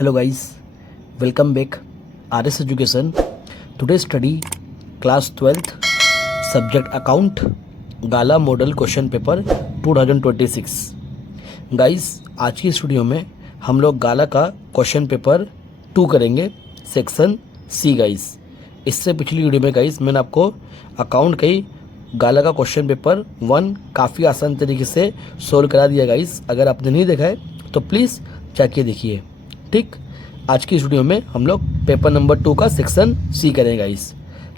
Hello guys, welcome back. RS Education. Today study class 12th subject account गाला model question paper 2026. Guys आज की इस video में हम लोग गाला का क्वेश्चन पेपर 2 करेंगे सेक्शन सी. गाइस इससे पिछली वीडियो में गाइस मैंने आपको अकाउंट का ही गाला का क्वेश्चन पेपर 1 काफ़ी आसान तरीके से सोल्व करा दिया. गाइस अगर आपने नहीं देखा है तो प्लीज़ जाके देखिए. ठीक, आज की इस वीडियो में हम लोग पेपर नंबर 2 का सेक्शन सी करेंगे. गाइस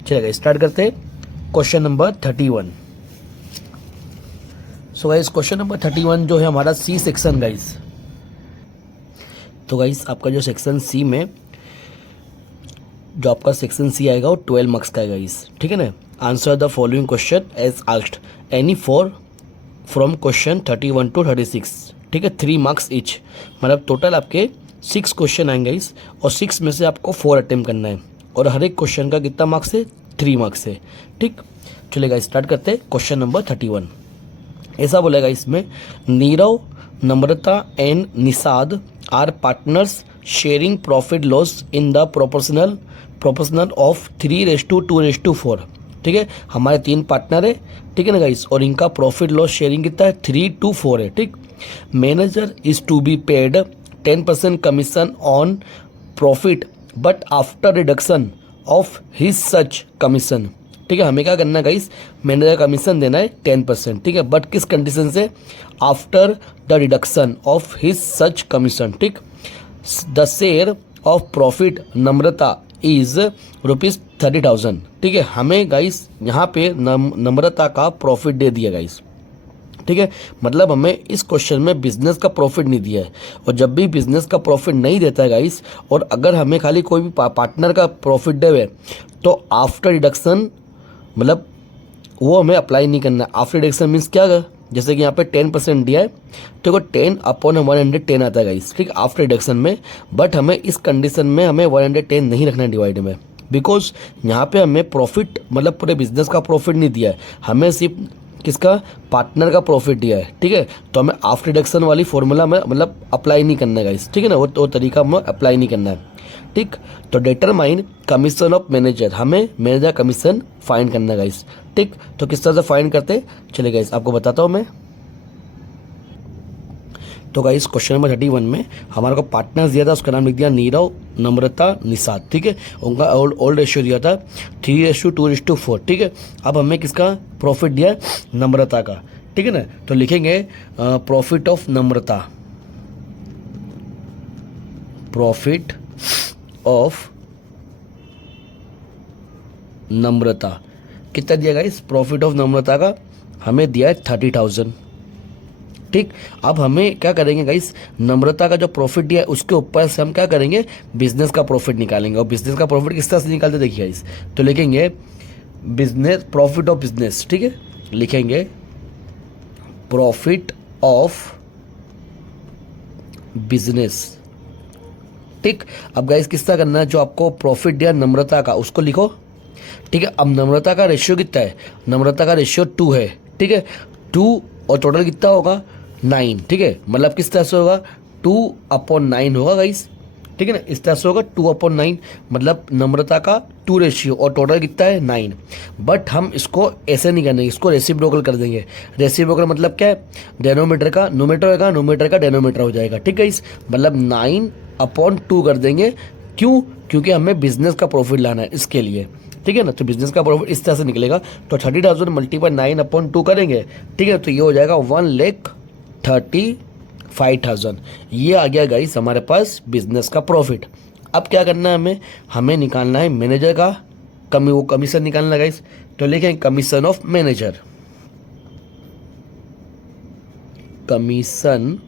चलिए स्टार्ट करते हैं. Question number 31. So guys question number 31 जो है हमारा सी सेक्शन. गाइस तो गाइस आपका जो सेक्शन सी में जो आपका सेक्शन सी आएगा वो 12 मार्क्स का है. गाइस ठीक है ना. Answer the following question as asked any 4 from question 31 to 36. ठीक है, 3 मार्क्स ईच. मतलब टोटल आपके 6 क्वेश्चन आएंगे इस, और 6 में से आपको 4 अटेम्प्ट करना है, और हर एक क्वेश्चन का कितना मार्क्स है, 3 मार्क्स है. ठीक, चलेगा स्टार्ट करते हैं. क्वेश्चन नंबर 31 ऐसा बोलेगा इसमें, Nirav, Namrata and Nishad are partners sharing profit loss in the proportional of 3:2:4. ठीक है, हमारे 3 पार्टनर है. ठीक है ना गाइस, और इनका प्रॉफिट लॉस शेयरिंग कितना है, 3:4 है. ठीक, manager is to be paid 10% commission on profit but after reduction of his such commission. ठीक है, हमें क्या करना है गाइस, मैनेजर कमीशन देना है 10%. ठीक है, बट किस कंडीशन से, after the reduction of his such commission. ठीक, the share of profit Namrata is ₹30,000. ठीक है, हमें गाइस यहाँ पे नम्रता का प्रॉफिट दे दिया गाइस. ठीक है, मतलब हमें इस क्वेश्चन में बिजनेस का प्रॉफिट नहीं दिया है, और जब भी बिजनेस का प्रॉफिट नहीं देता है गाइस, और अगर हमें खाली कोई भी पार्टनर का प्रॉफिट देवे तो आफ्टर डिडक्शन मतलब वो हमें अप्लाई नहीं करना है. आफ्टर डिडक्शन मीन्स क्या है, जैसे कि यहाँ पे 10% दिया है तो 10/110 आता है गाइस. ठीक, आफ्टर डिडक्शन में. बट हमें इस कंडीशन में हमें 110 नहीं रखना है डिवाइड में, बिकॉज यहाँ पे हमें प्रॉफिट मतलब पूरे बिजनेस का प्रॉफिट नहीं दिया है, हमें सिर्फ किसका, पार्टनर का प्रॉफिट दिया है. ठीक है, तो हमें आफ्टर डिडक्शन वाली फॉर्मूला में मतलब अप्लाई नहीं करना है गाइस. ठीक है ना, वो तरीका हमें अप्लाई नहीं करना है. ठीक, तो डिटरमाइन कमीशन ऑफ मैनेजर, हमें मैनेजर कमीशन फाइंड करना है गाइस. ठीक, तो किस तरह से फाइंड करते चले गाइस आपको बताता हूँ मैं. तो गाइस क्वेश्चन नंबर 31 में हमारे को पार्टनर्स दिया था, उसका नाम लिख दिया नीरव, नम्रता, निषाद. ठीक है, उनका ओल्ड रेशियो दिया था 3:2:4. ठीक है, अब हमें किसका प्रॉफिट दिया है, नम्रता का. ठीक है ना, तो लिखेंगे profit of Namrata, profit of Namrata कितना दिया गाइस, प्रॉफिट ऑफ नम्रता का हमें दिया है 30,000. ठीक, अब हमें क्या करेंगे गाइस, नम्रता का जो प्रॉफिट दिया है उसके ऊपर से हम क्या करेंगे, बिजनेस का प्रॉफिट निकालेंगे. और बिजनेस का प्रॉफिट किस तरह से निकालते देखिए गाइस, तो लिखेंगे बिजनेस, प्रॉफिट ऑफ बिजनेस. ठीक है, लिखेंगे प्रॉफिट ऑफ बिजनेस. ठीक, अब गाइस किस तरह करना है, जो आपको प्रॉफिट दिया नम्रता का उसको लिखो. ठीक है, अब नम्रता का रेशियो कितना है, नम्रता का रेशियो 2 है. ठीक है, 2 और टोटल कितना होगा 9. ठीक है, मतलब किस तरह से होगा, 2/9 होगा गाइस. ठीक है ना, इस तरह से होगा 2/9, मतलब नम्रता का 2 रेशियो और टोटल कितना है 9. बट हम इसको ऐसे नहीं करने, इसको रेसिप्रोकल कर देंगे. रेसिप्रोकल मतलब क्या है, डेनोमीटर का नोमीटर होगा, नोमीटर का डेनोमीटर हो जाएगा. ठीक है, इस मतलब 9/2 कर देंगे. क्यों, क्योंकि हमें बिजनेस का प्रॉफिट लाना है इसके लिए. ठीक है ना, तो बिजनेस का प्रॉफिट इस तरह से निकलेगा. तो 30,000 मल्टीप्लाई 9/2 करेंगे. ठीक है, तो ये हो जाएगा 1,35,000. ये आ गया गाइस हमारे पास बिजनेस का प्रॉफिट. अब क्या करना है, हमें निकालना है मैनेजर का वो कमीशन निकालना गाइस. तो लिखें commission of manager, commission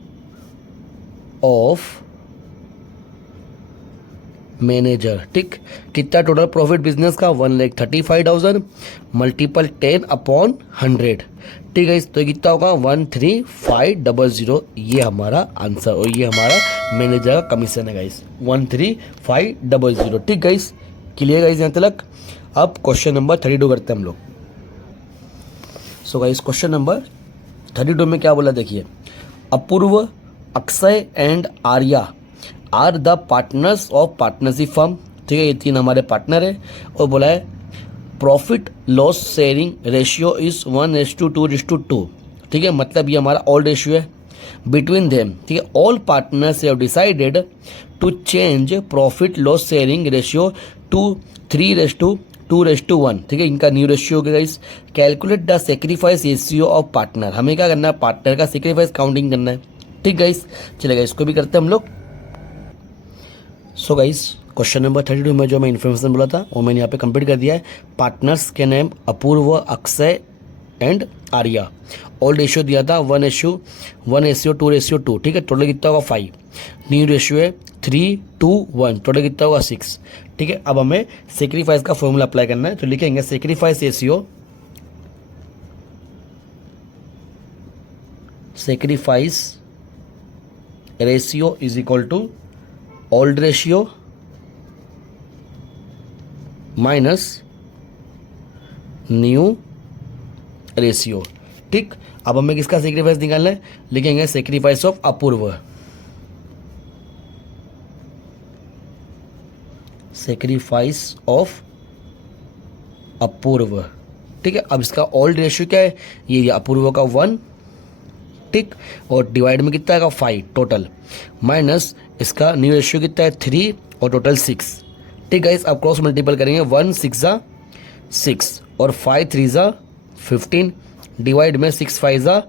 of manager. ठीक, कितना टोटल प्रॉफिट बिजनेस का, 1,35,000 मल्टीपल 10/100. ठीक है, तो कितना होगा 13,500. ये हमारा आंसर, और ये हमारा मैनेजर का कमीशन है गाइस, 13,500. ठीक गाइस, क्लियर गाइस यहाँ तक. अब क्वेश्चन नंबर 32 करते हैं हम लोग. सो गाइस क्वेश्चन नंबर 32 में क्या बोला देखिए, Apoorv, Akshay and Arya are the partners of partnership firm, ठीक है, ये 3 हमारे पार्टनर है। और बोला है profit loss sharing ratio is 1:2:2, ठीक है, मतलब ये हमारा ऑल रेशियो है बिटवीन देम, ठीक है। All partners have decided to change profit loss sharing ratio to 3:2:1, ठीक है, इनका न्यू रेशियो हो गया guys. Calculate the sacrifice ratio of partner, हमें क्या करना है, पार्टनर का सेक्रीफाइस काउंटिंग करना है, ठीक गाइस। चलेगा, इसको भी करते हैं हम लोग। सो गाइस क्वेश्चन नंबर 32 में जो मैं इन्फॉर्मेशन बोला था वो मैंने यहाँ पे कंप्लीट कर दिया है। पार्टनर्स के name Apurva, Akshay and Arya. Old ratio दिया था 1:2:2, ठीक है। टोटल कितना होगा 5। न्यू रेशियो है 3:1, टोटल कितना होगा 6, ठीक है। अब हमें सेक्रीफाइस का फॉर्मूला अप्लाई करना है, तो लिखेंगे sacrifice ratio is equal to old ratio minus new ratio, ठीक। अब हमें किसका सेक्रीफाइस निकालना है, लिखेंगे sacrifice of Apoorv, sacrifice of Apoorv, ठीक है। अब इसका ओल्ड रेशियो क्या है, ये अपूर्व का 1, ठीक, और डिवाइड में कितना आएगा 5 टोटल, माइनस इसका न्यू रेशियो कितना है 3 और टोटल 6, ठीक गाइस। अब क्रॉस मल्टीपल करेंगे, 1 6 6 और 5 3 15, डिवाइड में 6 5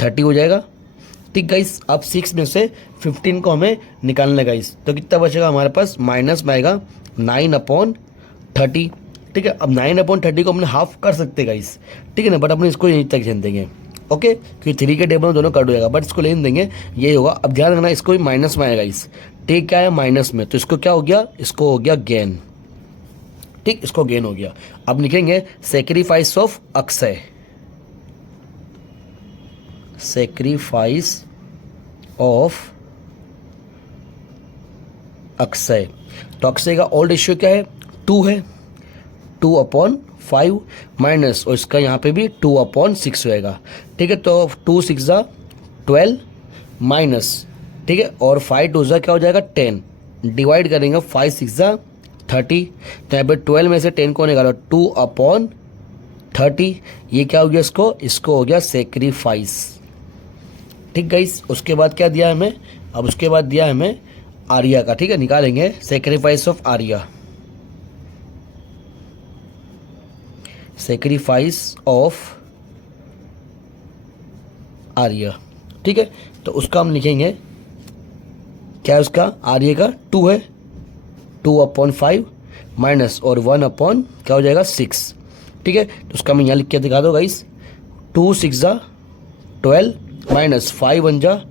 30 हो जाएगा, ठीक गाइस। अब 6 में से 15 को हमें निकालना है गाइस, तो कितना बचेगा हमारे पास, माइनस में आएगा 9/30, ठीक है। अब 9/30 को हमने हाफ कर सकते हैं गाइस, ठीक है ना, बट अपने इसको यहीं तक लेने देंगे, ओके, क्योंकि 3 के टेबल में दोनों कट हो जाएगा, बट इसको लेने देंगे, ये होगा। अब ध्यान रखना इसको भी माइनस में आएगा गाइस, ठीक, क्या है माइनस में, तो इसको क्या हो गया, इसको हो गया गेन, ठीक, इसको गेन हो गया। अब लिखेंगे sacrifice of Akshay, sacrifice of Akshay. तो अक्षय का ओल्ड रेशियो क्या है, 2 है, 2/5 माइनस, और इसका यहाँ पे भी 2/6 होएगा, ठीक है। तो 2 6 12 माइनस, ठीक है, और 5 2 क्या हो जाएगा 10, डिवाइड करेंगे 5 6 30, तो यहाँ पे 12 में से 10 को निकालो 2/30, ये क्या हो गया, इसको हो गया सेक्रीफाइस, ठीक गाइस। उसके बाद क्या दिया हमें, अब उसके बाद दिया हमें आर्या का, ठीक है, निकालेंगे sacrifice of Arya, sacrifice of Arya, ठीक है। तो उसका हम लिखेंगे क्या है, उसका आर्या का 2 है, 2/5 माइनस और 1 क्या हो जाएगा 6, ठीक है। तो उसका मैं यहाँ लिख के दिखा दो गाइस, 2 6 12 माइनस 5 1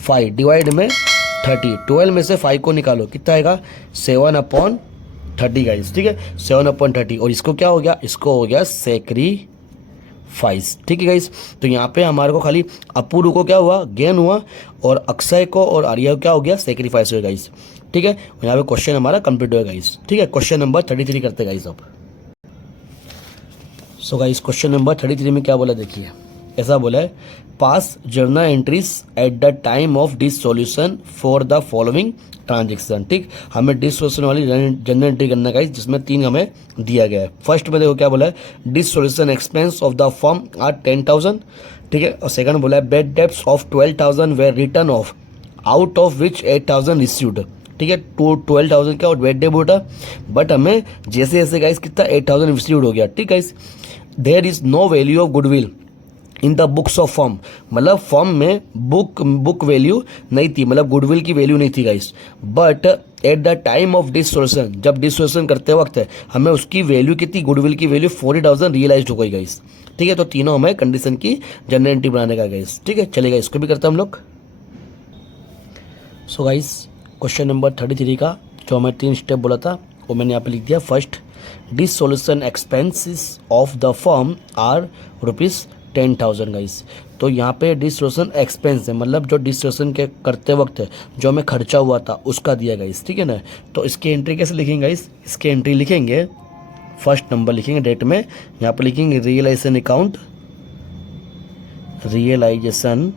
5, डिवाइड में 30, 12 में से 5 को निकालो, कितना आएगा 7/30 गाइस, ठीक है, 7/30, और इसको क्या हो गया, इसको हो गया सेक्रीफाइस, ठीक है गाइस। तो यहाँ पे हमारे को खाली अपूर्व को क्या हुआ, गेन हुआ, और अक्षय को और आर्या को क्या हो गया, सेक्रीफाइस हुआ गाइस, ठीक है। यहाँ पे क्वेश्चन हमारा कंप्लीट हुआ गाइस, ठीक है। क्वेश्चन नंबर 33 करते गाइस अब। सो गाइस क्वेश्चन नंबर 33 में क्या बोला, देखिए ऐसा बोला है, पास journal entries eight the time of dissolution for the following transaction, ठीक। हमें डिसोल्यूशन वाली जर्नल एंट्री करना है, जिसमें 3 हमें दिया गया है। फर्स्ट में देखो क्या बोला है, dissolution expense of the firm are 10,000, ठीक है। और सेकंड बोला है bad debts of 12,000 were written off, out of which 8,000 received, ठीक है। 12,000 का बेड डेब्ट होता, बट हमें जैसे जैसे गाइस कितना 8,000 रिसीव्ड हो गया, ठीक guys. There is no value of goodwill in the books of firm, मतलब फर्म में बुक वैल्यू नहीं थी, मतलब गुडविल की वैल्यू नहीं थी guys, but at the time of dissolution, जब डिसोल्यूशन करते वक्त हमें उसकी वैल्यू कितनी, गुडविल की वैल्यू 40,000 रियलाइज हो गई गाइस, ठीक है। तो तीनों हमें कंडीशन की जनरल एंट्री बनाने का गाइस, ठीक है। चलेगा, इसको भी करते हैं हम लोग। सो गाइस क्वेश्चन नंबर 33 का जो हमें 3 स्टेप बोला था वो मैंने यहाँ पे लिख दिया। First, dissolution expenses of the firm are ₹10,000 guys. तो यहाँ पे डिसोल्यूशन एक्सपेंस है, मतलब जो डिसोल्यूशन के करते वक्त जो हमें खर्चा हुआ था उसका दिया गाइस, ठीक है ना। तो इसकी एंट्री कैसे लिखेंगे गाइस, इसकी एंट्री लिखेंगे, फर्स्ट नंबर लिखेंगे डेट में, यहाँ पे लिखेंगे realisation account, realisation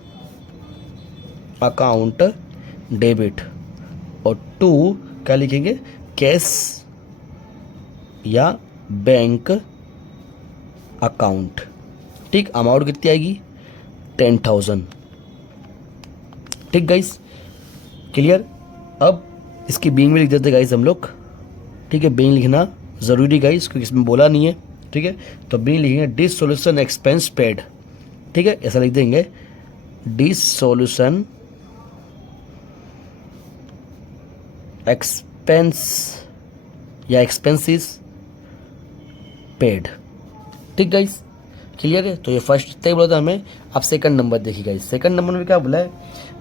account debit, और 2 क्या लिखेंगे, कैश या बैंक अकाउंट। ठीक, अमाउंट कितनी आएगी, 10,000। ठीक गाइस, क्लियर। अब इसकी बीइंग में लिख देते गाइस हम लोग। ठीक है, बीइंग लिखना ज़रूरी गाइस, क्योंकि इसमें बोला नहीं है। ठीक है, तो बीइंग लिखेंगे डिसोल्यूशन एक्सपेंस पेड। ठीक है, ऐसा लिख देंगे, डिसोल्यूशन एक्सपेंस या एक्सपेंसिस पेड। ठीक गाइस, क्लियर है। तो ये फर्स्ट तय बोला था हमें। अब सेकंड नंबर देखिए गाइस, सेकंड नंबर में क्या बोला है,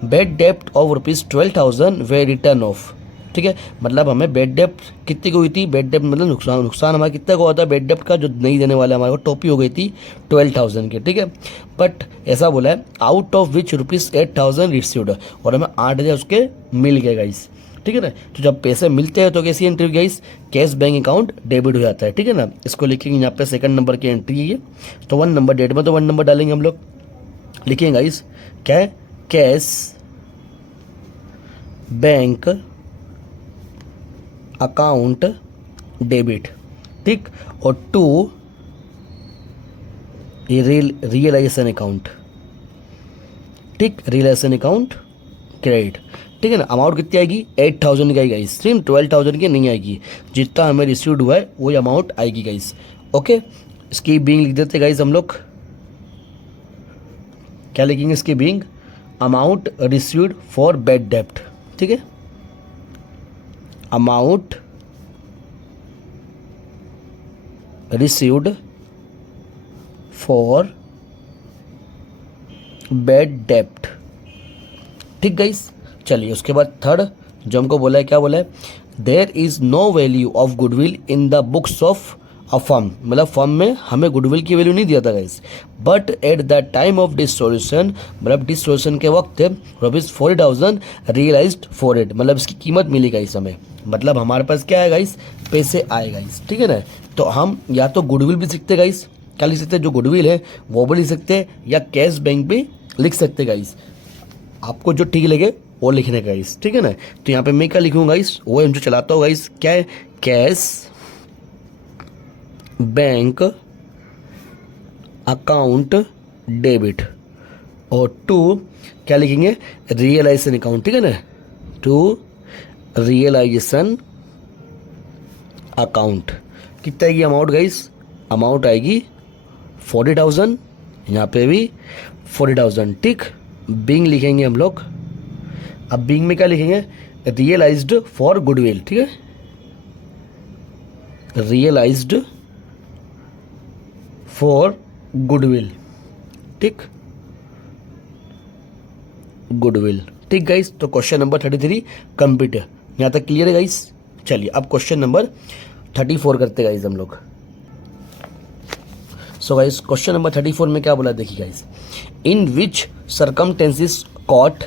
बेड डेप्ट ऑफ ₹12,000 वे रिटर्न ऑफ। ठीक है, मतलब हमें बेड डेप्ट कितनी को हुई थी, बेड डेप्ट मतलब नुकसान हमारा कितना को हुआ था बेड डेप्ट का, जो नहीं देने वाले हमारे को टोपी हो गई थी 12,000 की। ठीक है, बट ऐसा बोला है आउट ऑफ विच ₹8,000 रिसीव्ड, और हमें 8,000 उसके मिल गए गाइस। ठीक है ना, तो जब पैसे मिलते हैं तो कैसी entry guys, cash bank account debit हो जाता है। ठीक है ना, इसको लिखेंगे यहाँ पे सेकंड नंबर की एंट्री है। तो 1 नंबर, डेट में तो 1 नंबर डालेंगे हम लोग। लिखेंगे गाइस क्या है, कैश बैंक अकाउंट डेबिट। ठीक, और 2 रियलाइजेशन अकाउंट। ठीक, रियलाइजेशन अकाउंट क्रेडिट। ठीक है ना, अमाउंट कितनी आएगी, 8,000 की आएगी गाइस, सिर्फ 12,000 की नहीं आएगी, जितना हमें रिसीव्ड हुआ है वही अमाउंट आएगी गाइस। ओके, इसकी बीइंग लिख देते गाइस हम लोग। क्या लिखेंगे इसकी being, amount received for bad डेप्ट। ठीक है, अमाउंट रिसीव्ड फॉर बेड डेप्ट। ठीक गाइस, चलिए उसके बाद थर्ड जो हमको बोला है, क्या बोला है, there is no value of goodwill in the books of a firm. मतलब फर्म में हमें गुडविल की वैल्यू नहीं दिया था guys, but at the time of dissolution, मतलब डिसोल्यूशन के वक्त ₹40,000 रियलाइज्ड फॉर इट, मतलब इसकी कीमत मिली गाइस हमें, मतलब हमारे पास क्या है गाइस, पैसे आए गाइस। ठीक है ना, तो हम या तो गुडविल भी सीखते गाइस, क्या लिख सकते हैं, जो गुडविल है वो भी लिख सकते हैं, या कैश बैंक भी लिख सकते गाइस, आपको जो ठीक लगे वो लिखने का गाइस। ठीक है ना, तो यहाँ पे मैं क्या लिखूंगा गाइस, वो हम जो चलाता हूँ गाइस, क्या है, कैश बैंक अकाउंट डेबिट, और 2 क्या लिखेंगे, रियलाइजेशन अकाउंट। ठीक है ना, 2 रियलाइजेशन अकाउंट। कितना आएगी अमाउंट गाइस, अमाउंट आएगी 40,000, यहाँ पे भी 40,000। ठीक, बीइंग लिखेंगे हम लोग। अब बीइंग में क्या लिखेंगे, रियलाइज्ड फॉर गुडविल। ठीक है, रियलाइज्ड फॉर गुडविल। ठीक, गुडविल। ठीक गाइस, तो क्वेश्चन नंबर 33 कंप्लीट है, यहाँ तक क्लियर है गाइस। चलिए अब क्वेश्चन नंबर 34 करते गाइस हम लोग। सो गाइस क्वेश्चन नंबर 34 में क्या बोला देखिए guys, in which circumstances court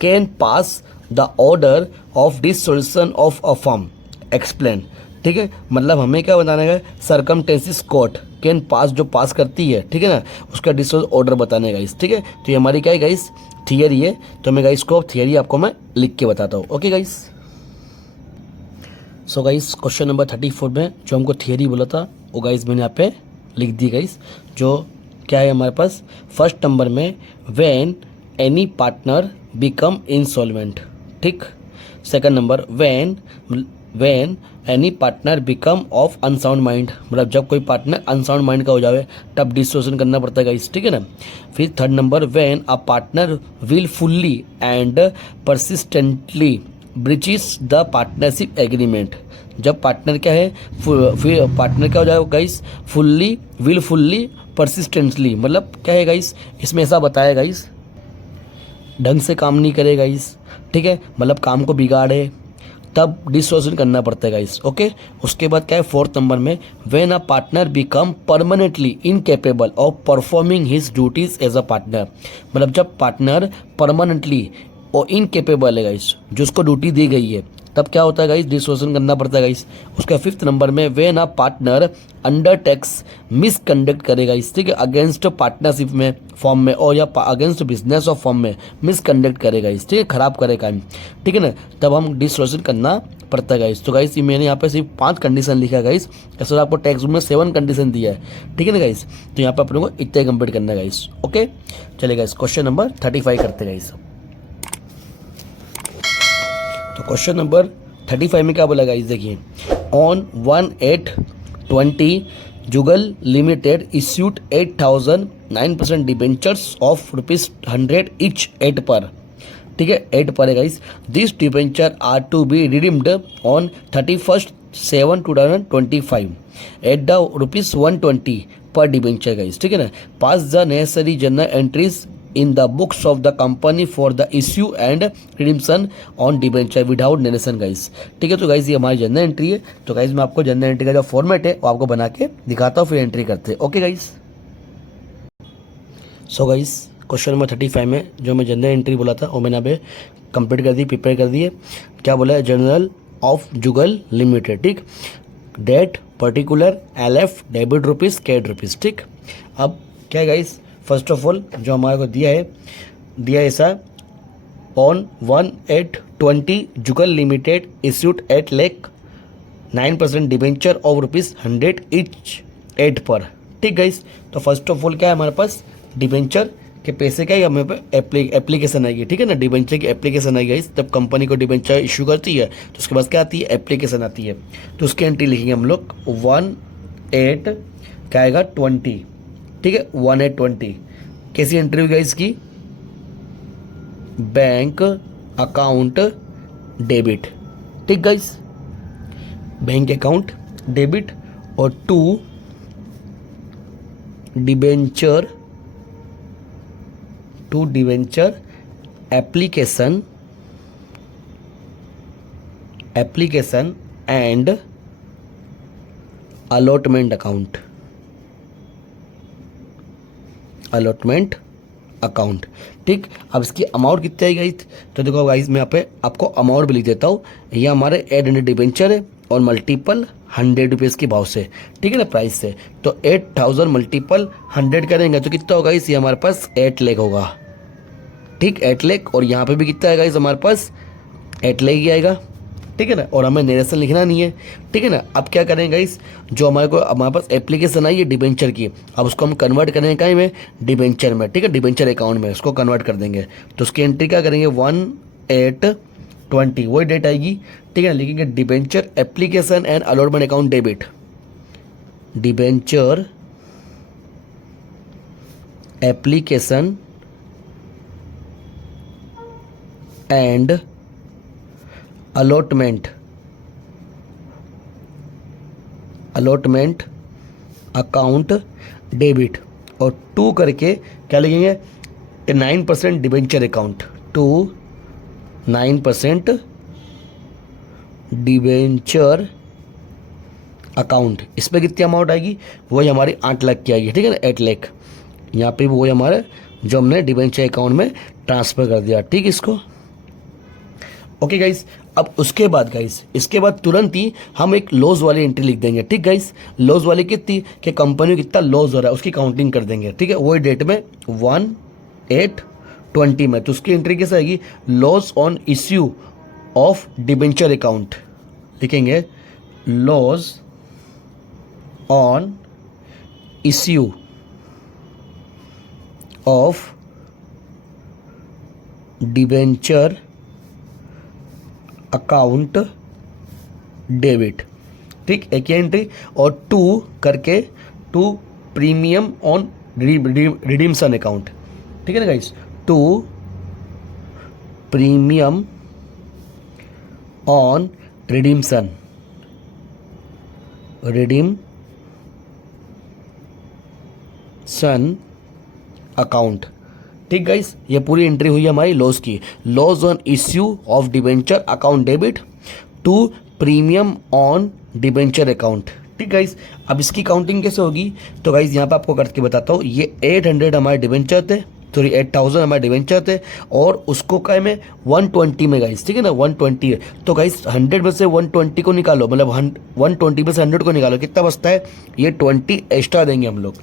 can pass the order of dissolution of a firm, explain. ठीक है, मतलब हमें क्या बताना है, सर्कमस्टेंसेस कोर्ट कैन पास, जो पास करती है, ठीक है ना, उसका डिसोल्यूशन ऑर्डर बताने है गाइस। ठीक है, तो ये हमारी क्या है गाइस, थियरी है। तो मैं गाइस को थियरी आपको मैं लिख के बताता हूँ। Okay guys, so guys question number 34 में जो हमको थियरी बोला था वो गाइस मैंने यहाँ पे लिख दी गाइस। जो क्या है हमारे पास, फर्स्ट नंबर में when any partner become insolvent. ठीक, second number when any partner become of unsound mind, मतलब जब कोई पार्टनर अनसाउंड माइंड का हो जाए तब डिसोल्यूशन करना पड़ता है गाइस। ठीक है ना। फिर third number, when a partner will fully and persistently breaches the partnership agreement, जब पार्टनर क्या है, फिर पार्टनर क्या हो जाएगा गाइस, फुल्ली परसिस्टेंटली, मतलब क्या है गाइस, इसमें ऐसा बताया गाइस, ढंग से काम नहीं करे गाइस, ठीक है, मतलब काम को बिगाड़े तब डिसोल्यूशन करना पड़ता है गाइस। ओके, उसके बाद क्या है फोर्थ नंबर में, when a partner become permanently incapable of performing his duties as a partner, मतलब जब पार्टनर परमानेंटली और इनकेपेबल है गाइस, जो उसको ड्यूटी दी गई है तब क्या होता है गाइस, डिस्ट्रीब्यूशन करना पड़ता है गाइस। उसका 5th नंबर में when a partner under tax misconduct करेगा इस, ठीक है, अगेंस्ट पार्टनरशिप में फॉर्म में और या अगेंस्ट बिजनेस ऑफ फॉर्म में मिसकंडक्ट करेगा इस, ठीक है, खराब करेगा, ठीक है ना, तब हम डिस्ट्रीब्यूशन करना पड़ता है गाइस। तो गाइस ये मैंने यहाँ पे सिर्फ 5 कंडीशन लिखा है गाइस, ऐसा आपको टेक्स्ट बुक में 7 कंडीशन दिया है, ठीक है ना गाइस। तो यहाँ पे अपने को इतना कंप्लीट करना है गाइस। ओके चलिए गाइस, क्वेश्चन नंबर 35 करते हैं गाइस। तो क्वेश्चन नंबर 35 में क्या बोला गाइस, देखिए, on 1/8/20 Jugal limited issued 8,000 9% debentures of ₹100 each 8 par, ठीक है, 8 पर है guys. This debenture are to be redeemed on 31/7/2025 at the ₹120 par debenture guys, ठीक है ना। Pass the necessary journal entries in the books of the company for the issue and redemption on debenture without narration guys, ठीक है। तो guys ये हमारी general entry है। तो गाइस मैं आपको जनरल एंट्री का जो फॉर्मेट है वो आपको बना के दिखाता हूँ, फिर एंट्री करते हैं। Okay guys, so guys question number 35 में जो मैं जनरल एंट्री बोला था वो मैंने अभी कंप्लीट कर दी, प्रिपेयर कर दी है। क्या बोला है, जनरल ऑफ जुगल लिमिटेड, ठीक, date particular LF debit rupees कैड रुपीज़, ठीक। अब क्या है गाइस, फर्स्ट ऑफ ऑल जो हमारे को दिया है ऐसा, on 1/8/20 Jugal limited issued 8 lakh 9% debenture of ₹100 each 8 par, ठीक गाइस। तो फर्स्ट ऑफ ऑल क्या है हमारे पास, डिबेंचर के पैसे क्या है हमें पे एप्लीकेशन आएगी, ठीक है ना, डिबेंचर की एप्लीकेशन आएगी गाइस। तब कंपनी को डिबेंचर इशू करती है तो उसके बाद क्या आती है, एप्लीकेशन आती है। तो उसकी एंट्री लिखेंगे हम लोग 1/8 क्या आएगा 20, ठीक है, 1/8/20 कैसी एंट्री होगी इसकी, बैंक अकाउंट डेबिट, ठीक गाइस, बैंक अकाउंट डेबिट, और 2 debenture application and allotment account, ठीक। अब इसकी अमाउंट कितनी आई गाइस, तो देखो गाइस मैं यहाँ पे आपको अमाउंट भी लिख देता हूँ। ये हमारे 800 डिबेंचर है और मल्टीपल ₹100 के भाव से, ठीक है ना, प्राइस से। तो 8,000 मल्टीपल 100 करेंगे तो कितना होगा इस, ये हमारे पास 8 लाख होगा, ठीक, 8 लाख। और यहाँ पे भी कितना आएगा इस, हमारे पास 8 लाख ही आएगा, ठीक है ना। और हमें नरेशन लिखना नहीं है, ठीक है ना। अब क्या करेंगे इस, जो हमारे पास एप्लीकेशन आई है डिबेंचर की, अब उसको हम कन्वर्ट करेंगे कहीं में, डिबेंचर में, ठीक है, डिबेंचर अकाउंट में उसको कन्वर्ट कर देंगे। तो उसकी एंट्री क्या करेंगे, 1/8/20 वही डेट आएगी, ठीक है, लिखेंगे debenture application and allotment account debit, debenture application and allotment account debit, और 2 करके क्या लिखेंगे, 9% डिबेंचर अकाउंट, 9% डिबेंचर अकाउंट। इस पर कितनी अमाउंट आएगी, वही हमारी 8 लाख की आएगी, ठीक है ना, 8 लाख। यहाँ पे वही हमारे जो हमने डिबेंचर अकाउंट में ट्रांसफ़र कर दिया, ठीक, इसको। ओके गाइस, अब उसके बाद गाइस, इसके बाद तुरंत ही हम एक लॉस वाली एंट्री लिख देंगे, ठीक गाइस। लॉस वाली कितनी, कि कंपनी को कितना लॉस हो रहा है उसकी काउंटिंग कर देंगे, ठीक है, वही डेट में 1/8/20 में। तो उसकी एंट्री कैसे आएगी, loss on issue of debenture account, लिखेंगे loss on issue of debenture account debit, ठीक, एक ही एंट्री। और 2 करके 2 प्रीमियम ऑन रिडीम्शन अकाउंट, ठीक है ना guys, 2 premium on redemption account, ठीक गाइस। ये पूरी एंट्री हुई है हमारी लॉस की, loss on issue of debenture account debit, 2 premium on debenture account, ठीक गाइस। अब इसकी काउंटिंग कैसे होगी, तो गाइस यहाँ पे आपको करके बताता हूँ। ये 800 हमारे डिबेंचर थे, सॉरी 8000 हमारे डिवेंचर थे और उसको क्या में 120 में गाइस, ठीक है ना 120 है। तो गाइस 100 में से 120 को निकालो, मतलब 120 में से 100 को निकालो, कितना बचता है, ये 20 एक्स्ट्रा देंगे हम लोग,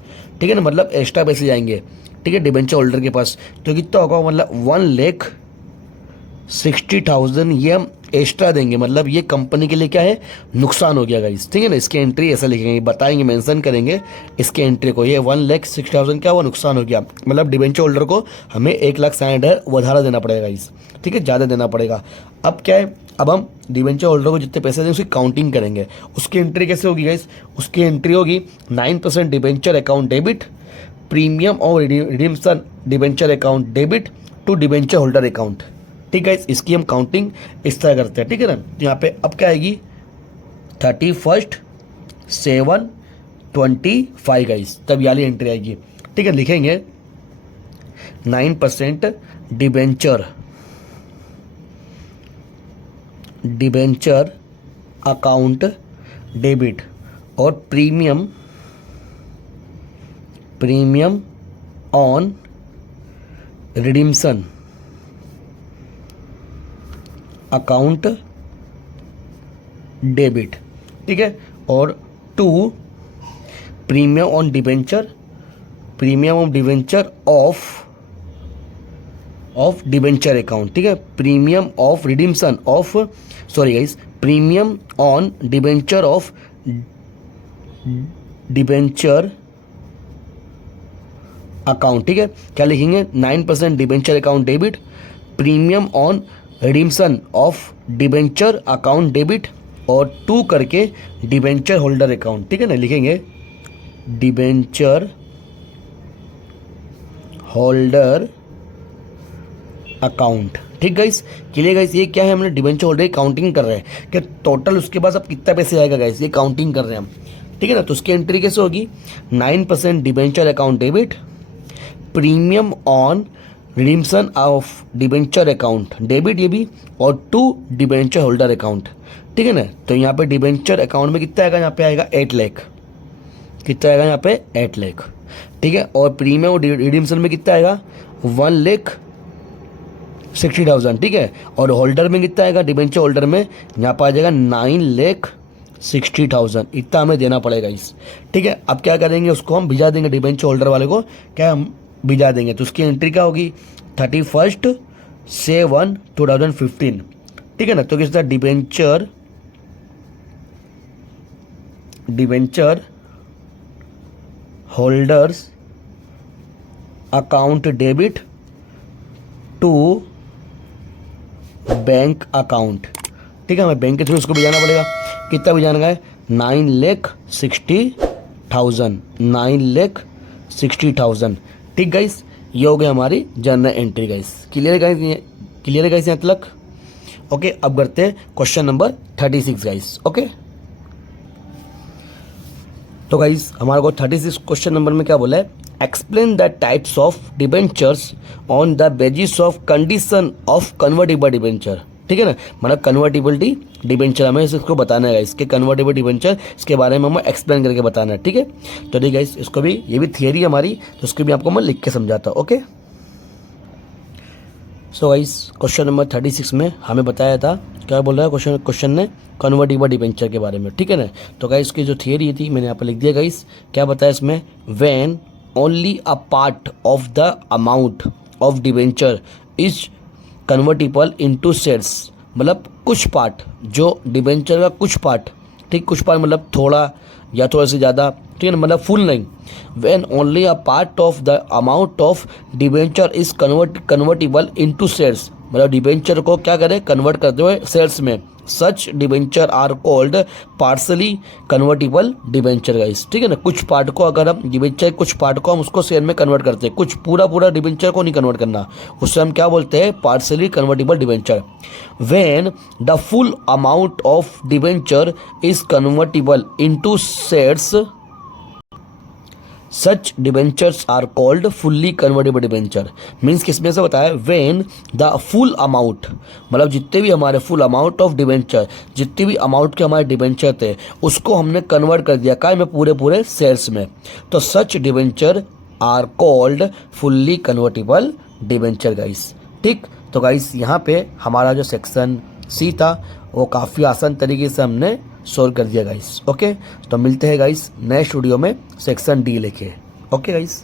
ठीक है ना, मतलब एक्स्ट्रा पैसे जाएंगे, ठीक है, डिवेंचर होल्डर के पास। तो कितना होगा, मतलब 1,60,000 ये हम एक्स्ट्रा देंगे, मतलब ये कंपनी के लिए क्या है, नुकसान हो गया गाइस, ठीक है ना। इसकी एंट्री ऐसा लिखेंगे, बताएंगे, मेंशन करेंगे इसके एंट्री को, ये 1,60,000 क्या हुआ, नुकसान हो गया, मतलब डिवेंचर होल्डर को हमें 1,60,000 વધારે देना पड़ेगा गाइस, ठीक है, ज़्यादा देना पड़ेगा। अब क्या है, अब हम डिवेंचर होल्डर को जितने पैसे दें उसकी काउंटिंग करेंगे। उसकी एंट्री कैसे होगी गाइस, उसकी एंट्री होगी 9% डिवेंचर अकाउंट डेबिट, प्रीमियम और redemption debenture account debit to debenture holder account, ठीक है। इसकी हम काउंटिंग इस तरह करते हैं, ठीक है ना। तो यहाँ पे अब क्या आएगी 31/7/25 गाइस, तब वाली एंट्री आएगी, ठीक है। लिखेंगे 9% डिबेंचर अकाउंट डेबिट और premium on redemption account debit, ठीक है, और 2 premium on debenture of debenture account, ठीक है, premium of redemption of, sorry guys, premium on debenture of debenture account, ठीक है। क्या लिखेंगे 9% debenture account debit, premium on redemption of debenture account debit और 2 करके डिबेंचर होल्डर अकाउंट, ठीक है ना। लिखेंगे डिबेंचर होल्डर अकाउंट, ठीक गाइस, क्लियर गाइस। ये क्या है, हमने डिबेंचर होल्डर की काउंटिंग कर रहे हैं कि टोटल उसके पास अब कितना पैसे आएगा गाइस, ये काउंटिंग कर रहे हैं हम, ठीक है ना। तो उसकी एंट्री कैसे होगी, 9% debenture account debit, premium on redemption of debenture account debit, ये भी, और 2 डिबेंचर होल्डर अकाउंट, ठीक है ना। तो यहाँ पे डिबेंचर अकाउंट में कितना आएगा, यहाँ पे आएगा 8 लाख, कितना आएगा यहाँ पे 8 लाख, ठीक है। और प्रीमियम और रिडीम्शन में कितना आएगा 1,60,000, ठीक है। और होल्डर में कितना आएगा, डिबेंचर होल्डर में यहाँ पर आ जाएगा 9,60,000, इतना हमें देना पड़ेगा इस, ठीक है। अब क्या करेंगे, उसको हम भिजा देंगे डिबेंचर होल्डर वाले को, क्या हम भिजा देंगे। तो उसकी एंट्री क्या होगी 31/7/2015, ठीक है ना। तो किस तरह debenture holders account debit to bank account, ठीक है, हमें बैंक के थ्रू उसको भिजाना पड़ेगा। कितना भिजाना है 9,60,000, ठीक गाइस। ये हो गया हमारी जर्नल एंट्री गाइस, क्लियर है गाइस यहाँ तक, ओके। अब करते हैं क्वेश्चन नंबर 36 गाइस, ओके। तो गाइस हमारे को 36 क्वेश्चन नंबर में क्या बोला है, explain the types of debentures on the basis of condition of convertible debenture, ठीक है ना, मतलब कन्वर्टिबिलिटी डिबेंचर हमें इसको बताना है, इसके कन्वर्टिबल डिबेंचर इसके बारे में हमें एक्सप्लेन करके बताना है, ठीक है। तो ठीक है, इसको भी, ये भी थियरी हमारी, तो उसको भी आपको मैं लिख के समझाता हूँ, okay. So guys question number 36 में हमें बताया था, क्या बोल रहा है क्वेश्चन ने, कन्वर्टिबल डिबेंचर के बारे में, ठीक है ना। तो गाइस इसकी जो थियरी थी मैंने यहाँ पर लिख दिया गाइस, क्या बताया इसमें, when only a part of the amount of debenture is convertible into shares, मतलब कुछ पार्ट, जो डिबेंचर का कुछ पार्ट, ठीक, कुछ पार्ट मतलब थोड़ा या थोड़ा से ज़्यादा, ठीक है ना, मतलब फुल नहीं। When only a part of the amount of debenture is convertible into shares, मतलब डिबेंचर को क्या करें, कन्वर्ट करते हुए शेयर्स में, such debenture are called partly convertible debenture guys, ठीक है ना। कुछ पार्ट को, अगर हम डिबेंचर कुछ पार्ट को हम उसको शेयर में कन्वर्ट करते हैं, कुछ पूरा डिबेंचर को नहीं कन्वर्ट करना, उससे हम क्या बोलते हैं, partly convertible debenture. When the full amount of debenture is convertible into shares, such debentures are called fully convertible debenture. Means किसमें से बताया, व्हेन द फुल अमाउंट, मतलब जितने भी हमारे फुल अमाउंट ऑफ डिबेंचर, जितने भी अमाउंट के हमारे डिबेंचर थे उसको हमने कन्वर्ट कर दिया क्या में, पूरे शेयर्स में। तो such debenture are called fully convertible debenture guys. ठीक, तो गाइस यहाँ पे हमारा जो सेक्शन सी था वो काफ़ी आसान तरीके से हमने सोल्व कर दिया गाइस। ओके, तो मिलते हैं गाइस नेक्स्ट वीडियो में सेक्शन डी लेके। Okay guys.